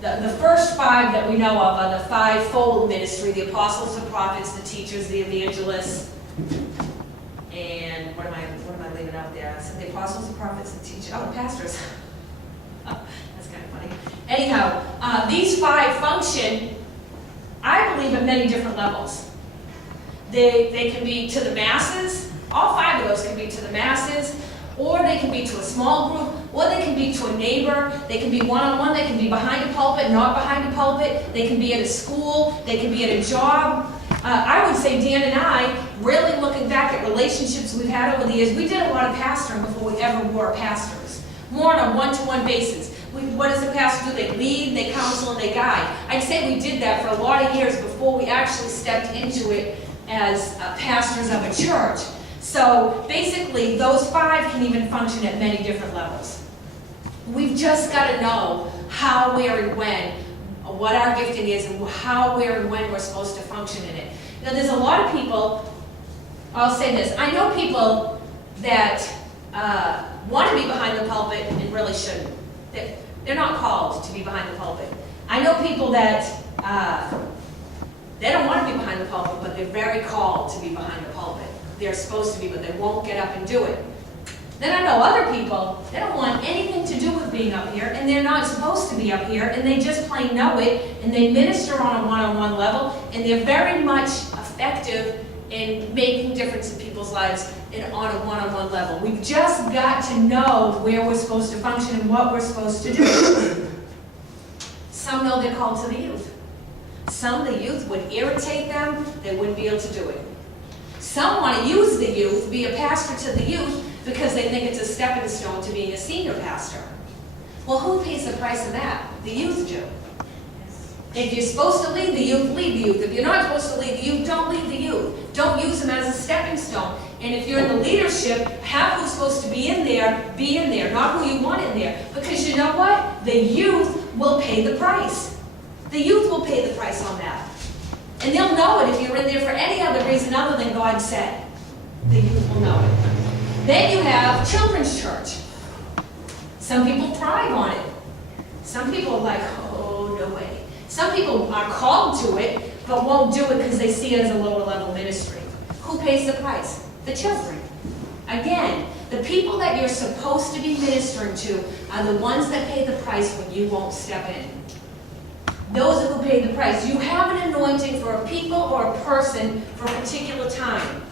The first five that we know of are the five-fold ministry: the apostles, the prophets, the teachers, the evangelists, and what am I leaving out there? I said the apostles, the prophets, the teachers, the pastors. That's kind of funny. Anyhow, these five function, I believe, at many different levels. They can be to the masses. All five of those can be to the masses, or they can be to a small group, or they can be to a neighbor. They can be one-on-one. They can be behind a pulpit, not behind a pulpit. They can be at a school. They can be at a job. I would say Dan and I, really looking back at relationships we've had over the years, we did a lot of pastoring before we ever were pastors. More on a one-to-one basis. What does the pastor do? They lead, they counsel, and they guide. I'd say we did that for a lot of years before we actually stepped into it as pastors of a church. So basically, those five can even function at many different levels. We've just got to know how, where, and when, what our gifting is, and how, where, and when we're supposed to function in it. Now, there's a lot of people, I'll say this, I know people that want to be behind the pulpit and really shouldn't. They're not called to be behind the pulpit. I know people that they don't want to be behind the pulpit, but they're very called to be behind the pulpit. They're supposed to be, but they won't get up and do it. Then I know other people, they don't want anything to do with being up here, and they're not supposed to be up here, and they just plain know it, and they minister on a one-on-one level, and they're very much effective in making difference in people's lives on a one-on-one level. We've just got to know where we're supposed to function and what we're supposed to do. Some know they're called to the youth. Some, the youth would irritate them, they wouldn't be able to do it. Some want to use the youth, be a pastor to the youth, because they think it's a stepping stone to being a senior pastor. Well, who pays the price of that? The youth do. If you're supposed to lead the youth, lead the youth. If you're not supposed to lead the youth, don't lead the youth. Don't use them as a stepping stone. And if you're in the leadership, have who's supposed to be in there, not who you want in there. Because you know what? The youth will pay the price. The youth will pay the price on that. And they'll know it if you're in there for any other reason other than God said. The youth will know it. Then you have children's church. Some people thrive on it. Some people are like, oh, no way. Some people are called to it, but won't do it because they see it as a lower level ministry. Who pays the price? The children. Again, the people that you're supposed to be ministering to are the ones that pay the price when you won't step in. Those are who pay the price. You have an anointing for a people or a person for a particular time.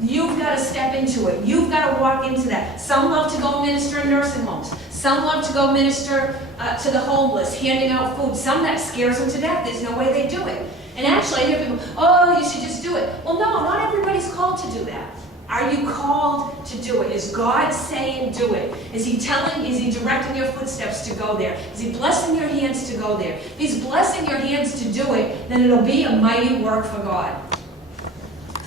You've got to step into it. You've got to walk into that. Some love to go minister in nursing homes. Some love to go minister to the homeless, handing out food. Some that scares them to death. There's no way they do it. And actually, I hear people, oh, you should just do it. Well, no, not everybody's called to do that. Are you called to do it? Is God saying do it? Is He directing your footsteps to go there? Is He blessing your hands to go there? If He's blessing your hands to do it, then it'll be a mighty work for God.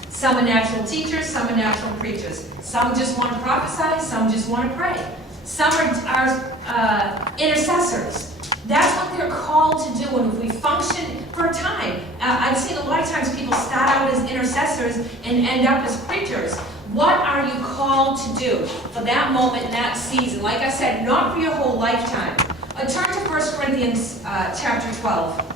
Some are natural teachers, some are natural preachers. Some just want to prophesy, some just want to pray. Some are intercessors. That's what they're called to do, and if we function for a time. I've seen a lot of times people start out as intercessors and end up as preachers. What are you called to do for that moment, that season? Like I said, not for your whole lifetime. Turn to 1 Corinthians chapter 12.